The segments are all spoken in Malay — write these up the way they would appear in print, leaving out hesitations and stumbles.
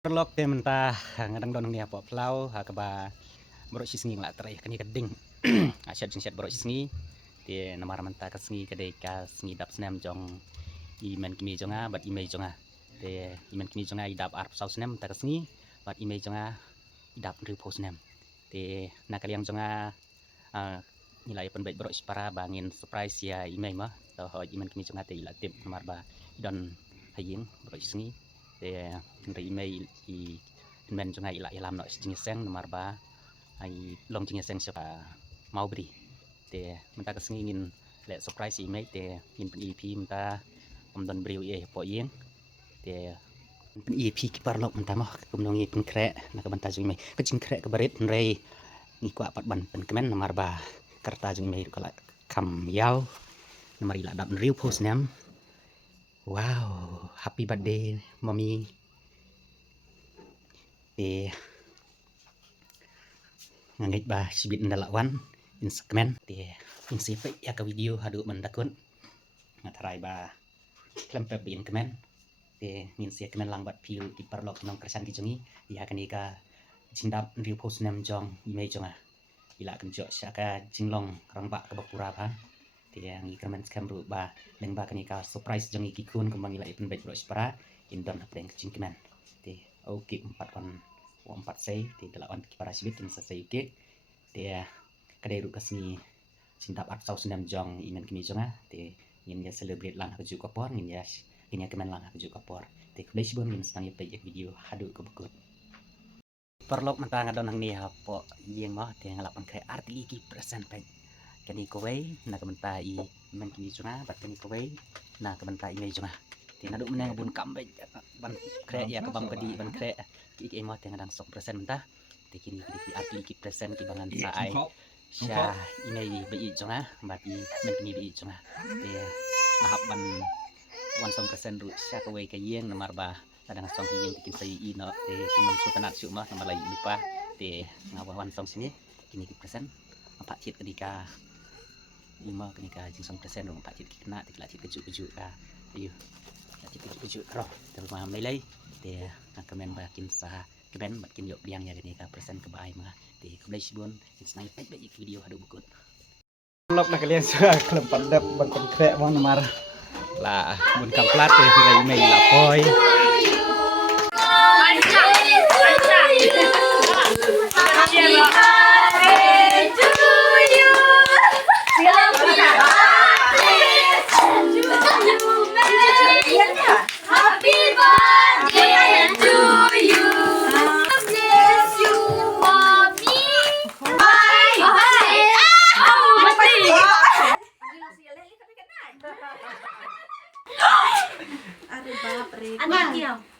Perlok te mentah ngadang don ni apa plau ha kaba borok sisngi ngla terai kani keding asyad jingsyat borok sisngi te namar mentah kasngi kedai ka sngi dap snam jong i men kimi jonga bat imei jonga te i men kimi jonga i dap arp sau snam ta kasngi bat imei jonga i dap ri pos snam te nakaliang jonga nilai pen baik borok para bangin surprise ya imei mah to ho i men kimi jonga te ila tip namar ba don haying borok sisngi te nri email i men jonga ila ilam no jingiseng nomor ba ai long jingiseng siapa mau beri te menta kesengin le surprise email te in pen ep menta don beri po yeng te pen ep ki parlok menta mah kumnongi pen kre nak benta jing email kecing kre ke berit nrei ni kwa pat ban pen kemen nomor ba kerta jing email kala kam yau nomor ila dap riu post nam. Wow, happy birthday, mommy. Ngangit ba sibit ndalawan Instagram in sipe ya ke video hadu mendakun ngatarai ba klempe bin kemen min sia kemen lang bat piu di perlok nong kersan ki jongi ya kanika jindap riu post nam jong imei jonga ila kenjo syaka jinglong rangba ke bapura ba yang kemen skam ba leng ba kanika surprise jongi kikun kembang ila ipun baik bro spara indon apeng kecing kemen oke 4 say di delawan kipara sibit in sa sayuke dia kadai ru kasni sintap at sau senam jong imen kimi jonga te ingin ya celebrate lang haju kapor ingin ya ini kemen lang haju kapor te kulai sibon min stang ya video hadu ke bekut perlok mentang adon nang ni hapo yeng mah te ngalapan kai arti ki present pen kani kowei na kementa i men kimi jonga bat kani kowei na kementa i mei jonga te ngaduk meneng bun kambe ban kre ya ke bang bedi ban kre ki emot yang adang sok present mentah te kini di arti ki present ki bangan saai sya ini bei jonga bat i men kini bei jonga te mahap ban 100% ru sya ke wei ke yeng namar ba kadang song yeng tikin sai i no te kinam sultanat su mah namar lai lupa te ngawan song sini kini ki present apa cit kenika lima kenika jing song present ru apa cit kena te cit keju ka ayo cit keju roh te mah mai te kemen bakin sah kemen bakin yok diang ya kenika present ke bai mah te keblai sibon senang baik video hadu bukut lok nak kalian sudah kelempat dap ban konkret mau nomor lah bun kamplat te ngai mei lapoi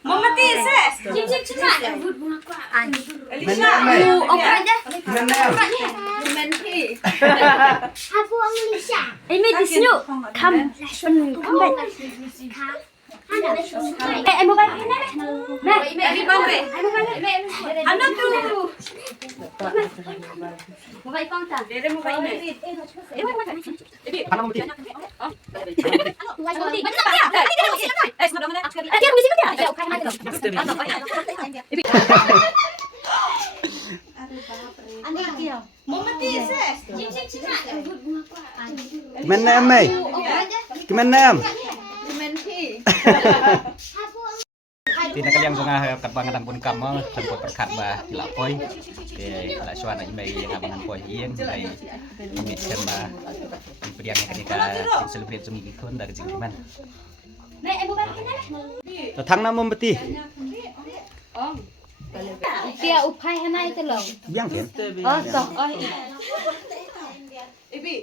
Mama tises. Cip cepat. Rambut bunga kuat. Aku Malaysia. Malaysia. Come back. Em mau balik nè. Mẹ, đi con về. Anh nó tu. Mau balik con ta. Để mau balik mẹ. Palang muti. Mama tises. Cip cepat. Rambut bunga kuat. Gimana em mei? Gimana em? Tina kaliang sunga katbangan pun kamu tempat perkat bah lapoi ke ala suara imei ngabangan poi yen dai amit samba periang kenika celebrate sungi gikun dari jingman Mẹ, em mau balik nè. tatang na mombeti Tia upai hanai tu loh. biang ken Oh, toh. Oh, Ibi.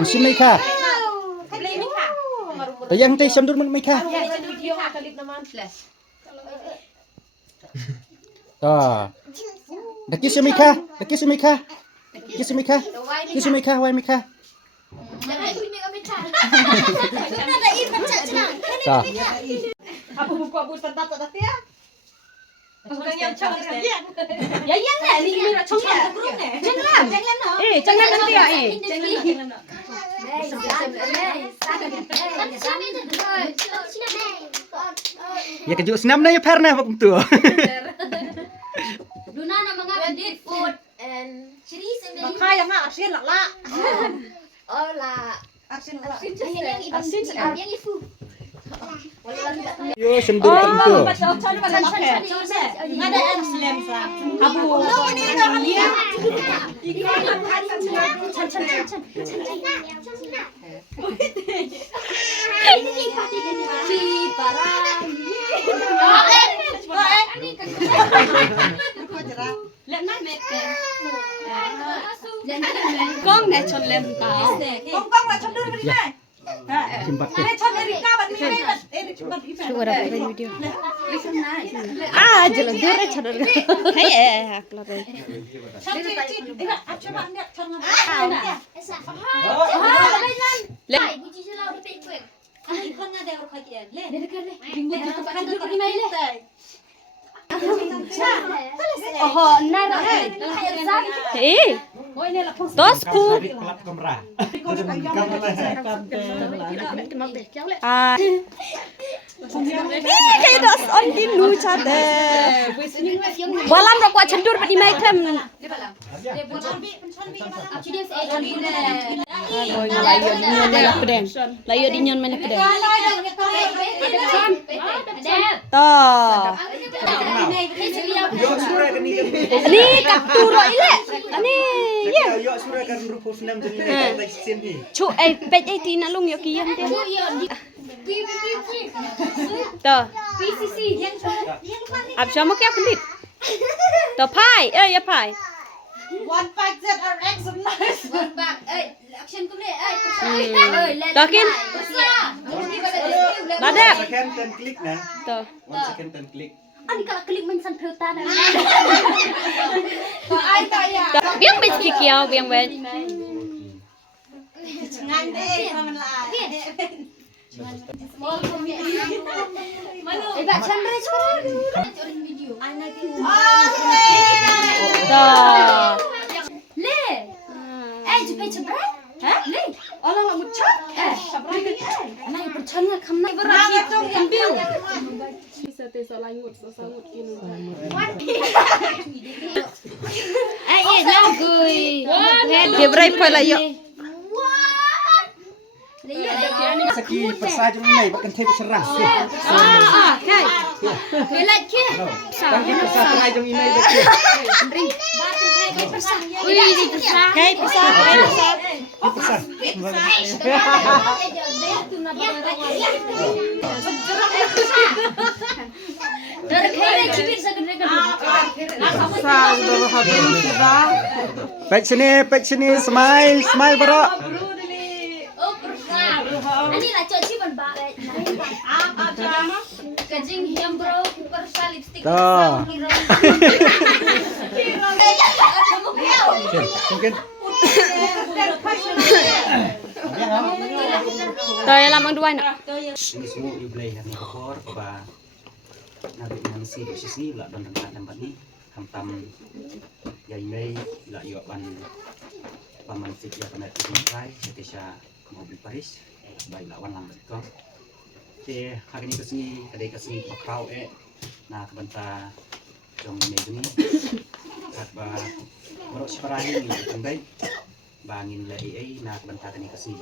usim mai kha tayang tay samdur mai kha Video kalip naman flash. daki sumi kha wai mai kha Apa buku abu tentang tadi ya? Bukan yang chong ya? Ya ya nè, đi ra chống lại luôn nè. Chân làm hả? Chân làm nanti ya? Đây, đây. Ya kejuk senam na ya pernah pak tu. Luna na mga did food and series and then Makaya nga, asin lala. Ola. Asin lala. Yang ibang yang ifu. Yo sendur pak tu. Nga da ang slim sa. Habu. Con này chọn lên tao. Kong lah chondur beri mai. Simpat tu. Ini chon Erika bat ni mai. Suara apa video? Ah, jelas dure channel. Hey, akla deh. Chon cik. Coba anda chon Lai, buji sila udah pek. Ikon nga ada orang kajian. Le. Dekat le. Bingung tu kan duduk di mana le. Oh, nara. Eh, tosku. Kelap kamera. Ah. Kayak dos on dinu chate. Balam rak wa cendur di mai klem. Layo di nyon mana pedeng. Layo di nyon mana pedeng. Toh. Yo surah kan ni. Ni kapturo ile. Ani ya. Yo surah kan rupa senam jadi ni sen ni. Chu ai pej ai tina lung yo kian dia. Toh. PCC. Ab sama ke kendit. Toh pai, ya pai. One pack ZRX of nice. One back. Action ko le. Tokin. Badak. Second dan klik nah. Toh. 1 second dan klik. Ani kalau klik men san filter na. Ay kaya. Biang bej kikiau, biang bej. Ngan deh naman la. Iba chambre chora. Jorin video. Toh. Le. Jumpa chambre. Le. Orang lah muncul. Ana percaya kamna Berapa tu ambil? Ai nyang gui. Dia berai pai la yo. Saki persajung ni bukan tepi serang. Ah, kai. Hilat ke? Tangki persajung ini betul. Ui, di besar. Kai pesat, kai pesat. Persaj. Dari kira cipir segede-gede. Baik sini, smile bro. Oh, besar. Ani lah cuci ban ba. Kajing hiam bro, persa lipstick. Tuh. Mungkin. Toh ya lamang dua nak. Ini semua dibelah yang kokor ba. Nabi mansi di sini lah dan tempat ni tam yai mei lah yo ban paman sik ya kena timkai ketika mau di Paris baik lawan lang ko. Hari ini kesini kadai kesini bakau nah kebenta jong mei ni kat ba bro separahi ni tendai bangin lai nah kebenta tani kesini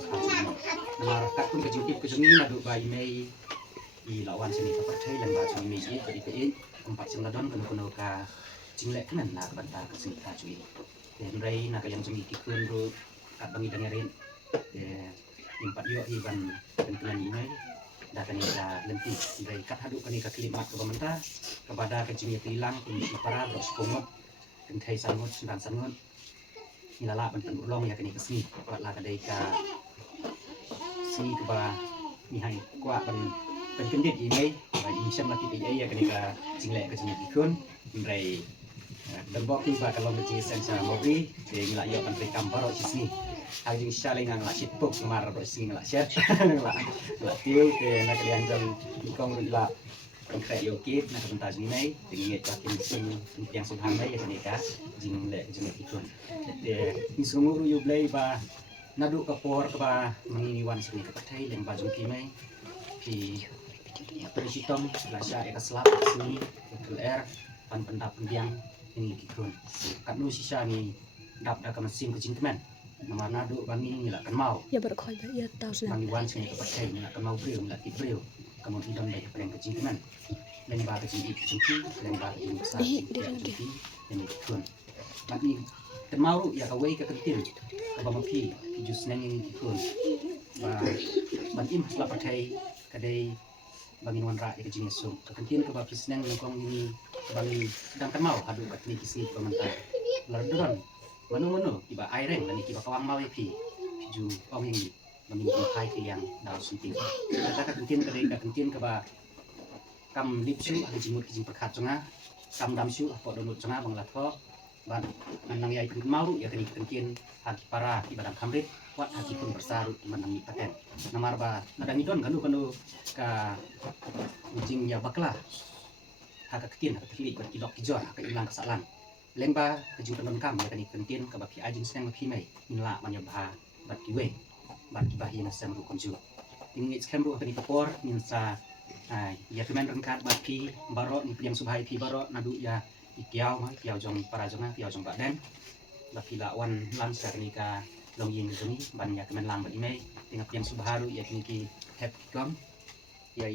nah kat pun kejukip kejungi nadu bai mei di lawan sini ke percaya dan baju ini jadi PI tempat singgadon kena ka jinglek kan nak bantah ke sini ka cuy dan rai nak yang jemi kikun ru kat bangi dengerin empat yo iban dan kelan ini dah kani dah lenti rai kat hadu kani ka klimat ke pemerintah kepada ke jemi hilang ini para bos komot kentai sangut dan sangut nilala banten ulong ya kani ke sini buat lah kadai ka sini ke ba mihai kuat pendek ini bagi misal mati PI ya ketika jinglek ke sini ikun mulai dan bawa tiba kalau menjadi sensa mobi dia ngelak yo kan kampar di sini hari ini saling ngelak sipuk kemar di sini ngelak share ngelak tiu ke nak kalian jam ikong ngelak konkret yo kit nak bentar sini dengan pakai mesin yang sederhana ya ketika jinglek ikun dia ini semua yo blay ba nadu kapor ke ba menginiwan sini ke patai yang baju kimai di Perisitong lasya eka selap sini keler pan pendap pendiang ini kikun kat nu sisa ni dap dah ke mesin ke jingkemen nama nadu bangi ngilakan mau Ya berkoi ba ya tahu sudah. bangi wan sini ke pakai ngilakan mau brio ngilakan brio kemudian hidung baik ke jingkemen lain bah ke jingki lain bah ke jing besar jingki ini kikun bagi termau ya kawai ke kentin ke bamapi jus neng ini kikun ban im selap pakai kadai bagi wanra ke jing esok kekentin ke bapis neng nongkrong ini bagi sedang mau hadu kat ni kisi pementai lardon manu iba aireng dan iba kawang mau pi ju ong ini bagi kai ke yang dal sunting kata kekentin ke ba kam lipsu ada jimut ke jing perkat jonga kam damsu apa donut jonga bang latko ban nang yai mau ya kini kekentin haki para ibadang kamrit wat haki pun bersaru menang ni paten namar ba nadang idon kanu ka jing ya bakla haka ketin haka kili ber kilok kijor haka ilang kesalan lemba kejung penon kam ya kani kentin ka bapi ajing senang bapi mai inla manya bah bat kiwe bat kibah yana sem ru konju tingi skemru kani kapor minsa ya kemen rengkat bapi baro ni yang subhai pi baro nadu ya ikiau jong para jonga kiau jong baden bapi lawan lan sakni ka long ying joni ban ya kemen lang bat imei tingap yang subharu ya kini ki hep kom ya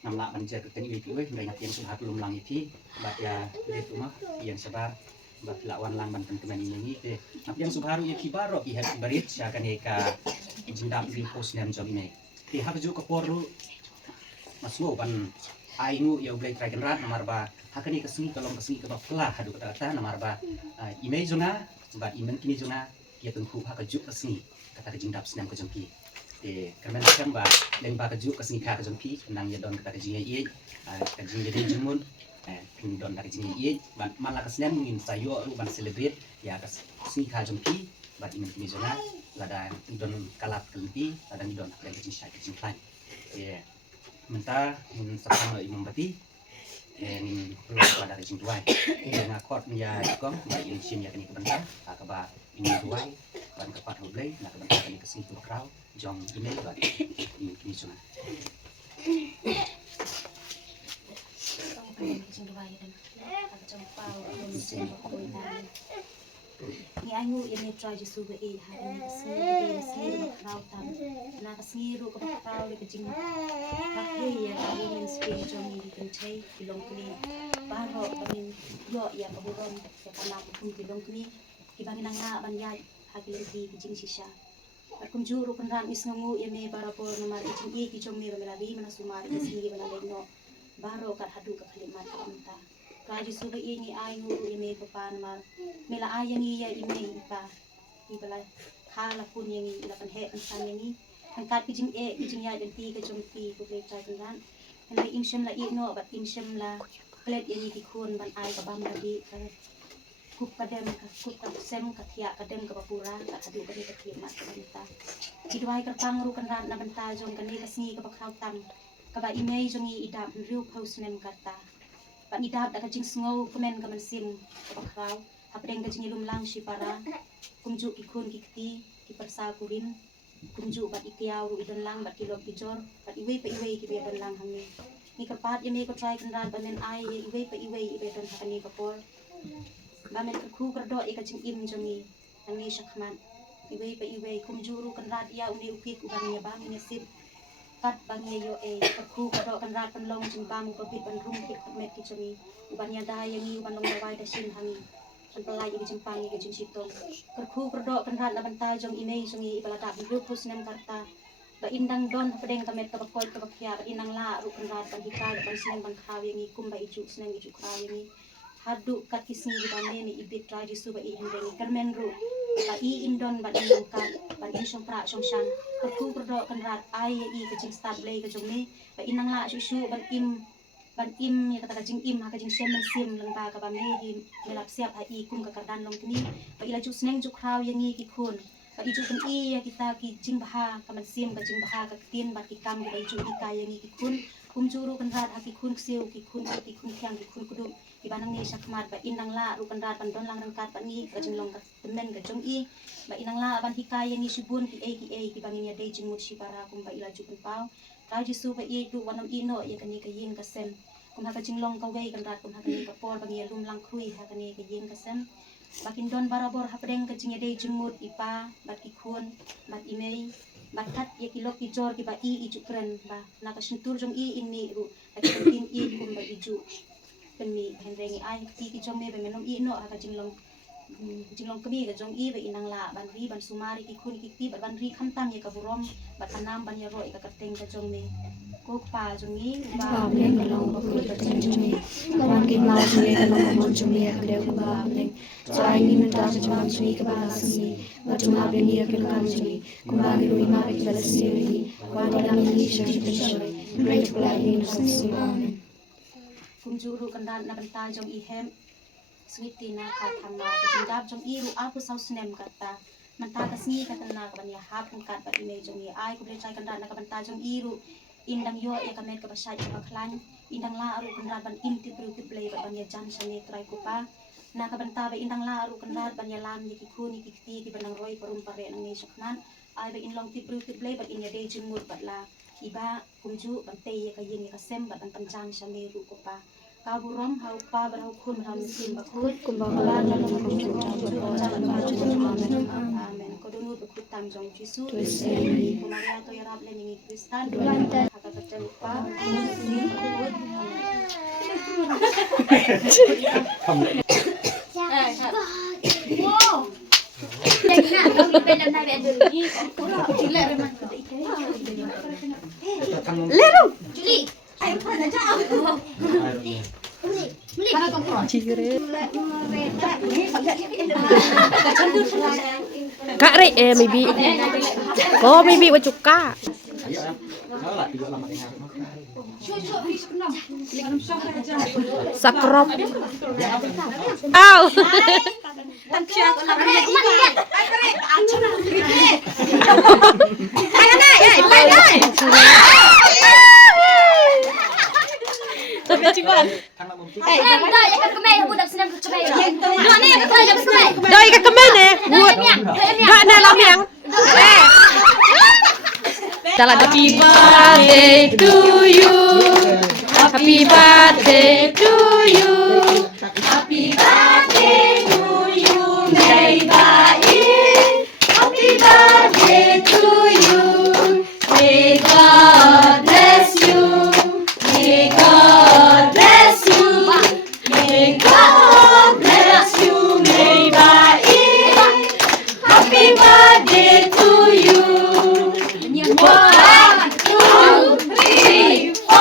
namla banja ke tani wi wi ngai yang subhat lum lang ipi bat ya de tuma yang sabar bat lawan lang ban teman ini ke nap yang subharu ya kibaro ki hep barit ya kan ka jindap di pos nem jom ini ti hak ju ke poru maslo ban aingu ya ublai tragen rat namar ba hakani kesengi kalong kesengi ke bakla hadu kata namar ba imei jonga bat imen kini jonga ya tengku hak ju kesengi kata jindap senam ke jompi kemen kan ba leng ba keju ke sini ka ke jompi nang ya don kata jingai ye ka jingai de jumun kin don kata jingai ye ban mala kesenen ngin sayo ru ban celebrate ya ke sini ka jompi ba imen kini zona lada don kalap kelpi lada ni don leng ke jingai ke jingai ye menta min sakang imam bati nin lu pada ke jingai na kot ya kom ba in sim ya kini ke bentar ka ba ini duai ban kepat hoblei na ke bentar kini ke sini ke krau jom ini ba ini cuma ni ayu ini try jusu be hari ni sini krau tam na sini ru ko krau le kejing tapi ya kali ni sini jom ni kentai bilong kini baro kini yo ya kaburon ya kana pun bilong kini kibangin nga ban ya hagi di kejing sisa kum juru penran isngu yeme barapor nomar ijing i kijong mi bamelabi mana sumar isi bana leno baro kat hadu ka kalimat kamta kaji suba ini ayu yeme papan mar mela ayangi ya ime ipa ibala khala pun yangi ila pan he san yangi kan kat kijing ya dan ti ka jompi ko play try kan kan imsham la no bat imsham la klet yangi kikun ban ai ka bam labi kup kadem kup sem katia kadem ke papura kat hadu ka ka kimat kamta idwai kerpang ru kan rat na banta jong kan ni kasni ka bakhau tam ka ba imei jongi idap riu post nem kata ba idap da ka jing sngo komen ka man sim ka bakhau hapdeng ka jing lum lang si para kumju ki khun ki kti ki persa kurin kumju ba ikiau idon lang ba kilok ki jor ba iwei pa iwei ki be don lang hamni ni ka pat yeme ko try kan rat banen ai iwei pa iwei be don hakani ka por ba men ku kerdo e ka jing im jongi ani shakman iwei pa iwei kumjuru kan rat ya uni ukit ubang ya bang sip kat bang yo ku kado kan rat pan long jing bam ko pit ban rum ki met ki chami uban ya da yang uban long wai da sin hangi kan pelai ki jing pang ki jing sitong ku kado kan rat la banta jong imei jongi ibala da ru pus nem karta ba indang don pedeng ka met ka bakol ka bakya ba inang la ru kan rat ban hikal ban sen ban khaw yang kum ba iju sen iju khaw yang hadu kat kisni ban ne ibit try di suba i hindeng kermen ru ba i indon ba indong ka ba in song pra song sang ku perdo kan rat ai i ka jing start play ka jong ni ba inang la shu ban im ya kata ka jing im ha ka jing sem sim lang ba ka ba mi di melap siap ha i kum ka kardan long kini ba ila ju sneng ju kraw yang i ki khun ba i ju kan i ya kita ki jing baha ka man sim ka jing baha ka tin ba ki kam ba ju i ka yang i ki khun kum juru kan rat ha ki khun siu ki khun kyang ki khun kudu ibanang ni sakmat ba inang la ru kan rat pan don lang rangkat pa ni ka jing long ka temen ka jong i ba inang la ban hikaya ni subun ki e ki bangin ya dei jing mut si para kum ba ila ju pau Tao Giêsu và y duวันอีโนยกันนี่ก็ยิงกระเซ็นกุมหากระจิงลงกเวกันรัดกุมหากันนี่ก็ปอลบางเยลุมลังคุยหากันนี่ก็ยิงกระเซ็นbakin don barabor hapdeng ka jingya day jumut ipa bat ikun bat imei bat kat ya kilok ijor ki ba I ijukren ba nakasuntur jong I inni ru akin I kum ba iju penmi henrengi ai ti ki jong me ba menom I no ka jinglong kami ka jong I ba inang la ban ri ban sumari ki kun ki ti ban ri khamtam ya ka burom bat anam ban ya ro ka kateng ka jong me kok pa jong I ba men ka long ba ku ka jong me Kawan ki mau sini kalau mau cumi ya kedai ku ba neng. Soalnya ini minta cuma cumi ke bawah sini. Cuma beli ya kalau kamu cumi. Kembali rumah mari kita sendiri. Kawan dalam ini syarat pencuri. Great play in sini. Amen. kum juru kandan na banta jong I hem sweet na ka thama ka jindab jong I ru apu sau snem kata manta ka sni ka tanna ka banya hap kum kat ba ime jong I ai ku le chai kandan na ka banta jong I ru indang yo ya ka met ka basai ka khlan indang la ru kandan ban inti bru ki play ba banya jan sane trai ku pa na ka banta ba indang la ru kandan banya lam ni ki khuni ki ti ki banang roi parum pare nang ni saknan ai ba in long ti bru ki play ba in ya de jimut ba la iba kumju bante ya ka yin ya ka sem ba ban panjang sane ru ku pa kaburam hau pa ba hau kun hau sin ba kun Kumbala dalam kumju. amen ko dunu ba ku tam jong Giêsu Tuesday. kumaria to ya rab le ni Kristan Duanta. haka ka tel pa Lerum. Kak Re, maybe. Oh, maybe wa cuka. Sakrop. Aw. Doi ka kemen eh. Wood. Gak na lam yang. Happy birthday to you. Happy birthday to you. Happy birthday to you, Meibai. Happy birthday to you. May God bless you. May God bless you. May God bless you, Meibai. Happy birthday to you. 1, 2, 3, 4,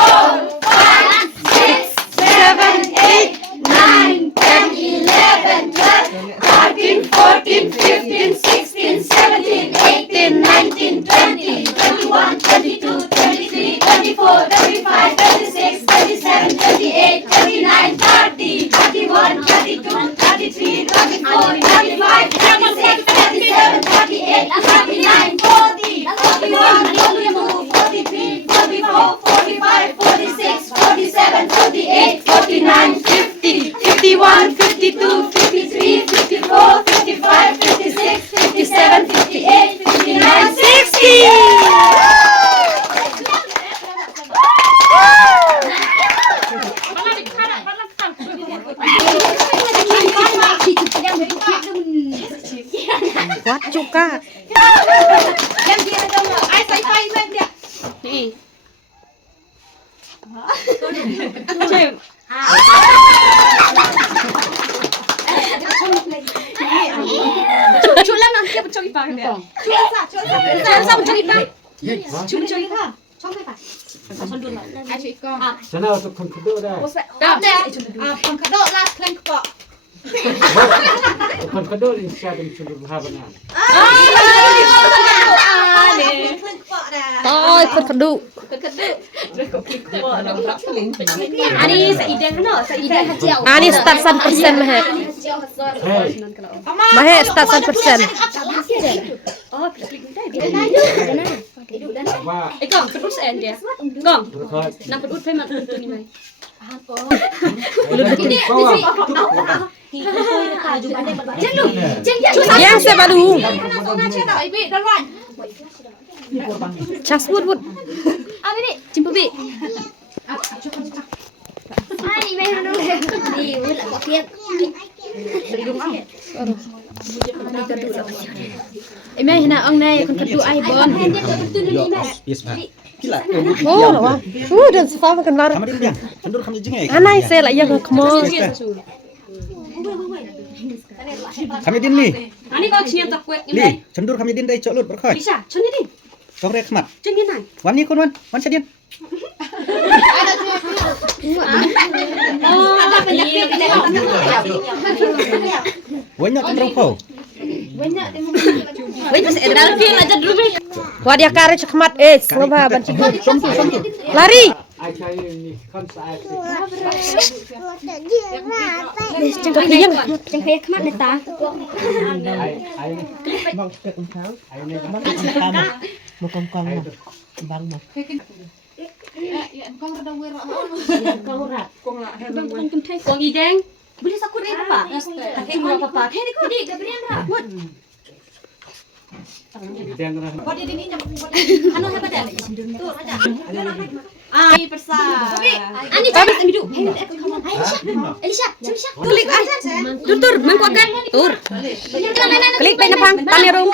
5, 6, 7, 8, 9, 10, 11, 12, 13, 14, 15, 16, 17, 18, 19, 20, 21, 22, 23, 24, 25, 26, 27, 28, 29, 30, 31, 32, 33, 34, 35, 36, 37, 38, 39, 40, 41, 42, 43, 44, 45, 46, 47, 48, 49, 50, 51, 52, 53, 54, 55, 56, 57, 58, 59, 60! What cuka? Yang dia ada mau ai sai pai men dia. Nih. Chulang ang kia betul ipang dia. Chulang sa betul ipang. Chulang ha. Chong pai pa. Son dun. Ai chui con. Sana untuk konkudo dah. Dah dah. Pang kado lah kleng kepok. Konkudo ni siapa yang curi habangan. Oh, ikut kedu. Ani sa ideng no, sa ideng hajau. Ani start 100% mah. Hey, Mah start 100%. Oh, klik dah. Dia dah. wah, Ikong terus dia. Gong. berkat. Nak pedut payment tu ni mai. Ya, saya baru. Cas wood wood. Bibi, jumpa Bibi. Ini main dulu. Di ulah pakai. Em ơi, nào ông này còn thật đủ ai bon. Yes, Pak. Gila. Oh, lawa. Dan sefa makan bar. Kamu din biang. Cendur kamu jengeng. Anai saya lah yang kemo. Kami din nih. Ani kau sini tak kuat Li, cendur kami din dai cok lut berkhoi. Bisa, cun ini. Kau rek khmat. Cun ini. Wan ni kon wan. Wan sadin. Oh, ada penyakit. Banyak cenderung kau. Wait, mas edral feel aja dulu. Wadia kare cekmat ngapa banci. Lari. ai chơi ni con sai Cengkak yang. Jangan kayak kemana ta? ai Bang tek engkau. ai ni Mau kongkong mau. Bang mau. Kong ideng. Boleh sakut ni apa? Kakek mau apa? Kakek ni kau di Gabriel ra. yang kena Anu hebat dah. Tuh, ada. Ai persa. Ani cepat hidup. Elisha, Klik ah. Tur, mangkuakan. Tur. Klik pai napang tani rum.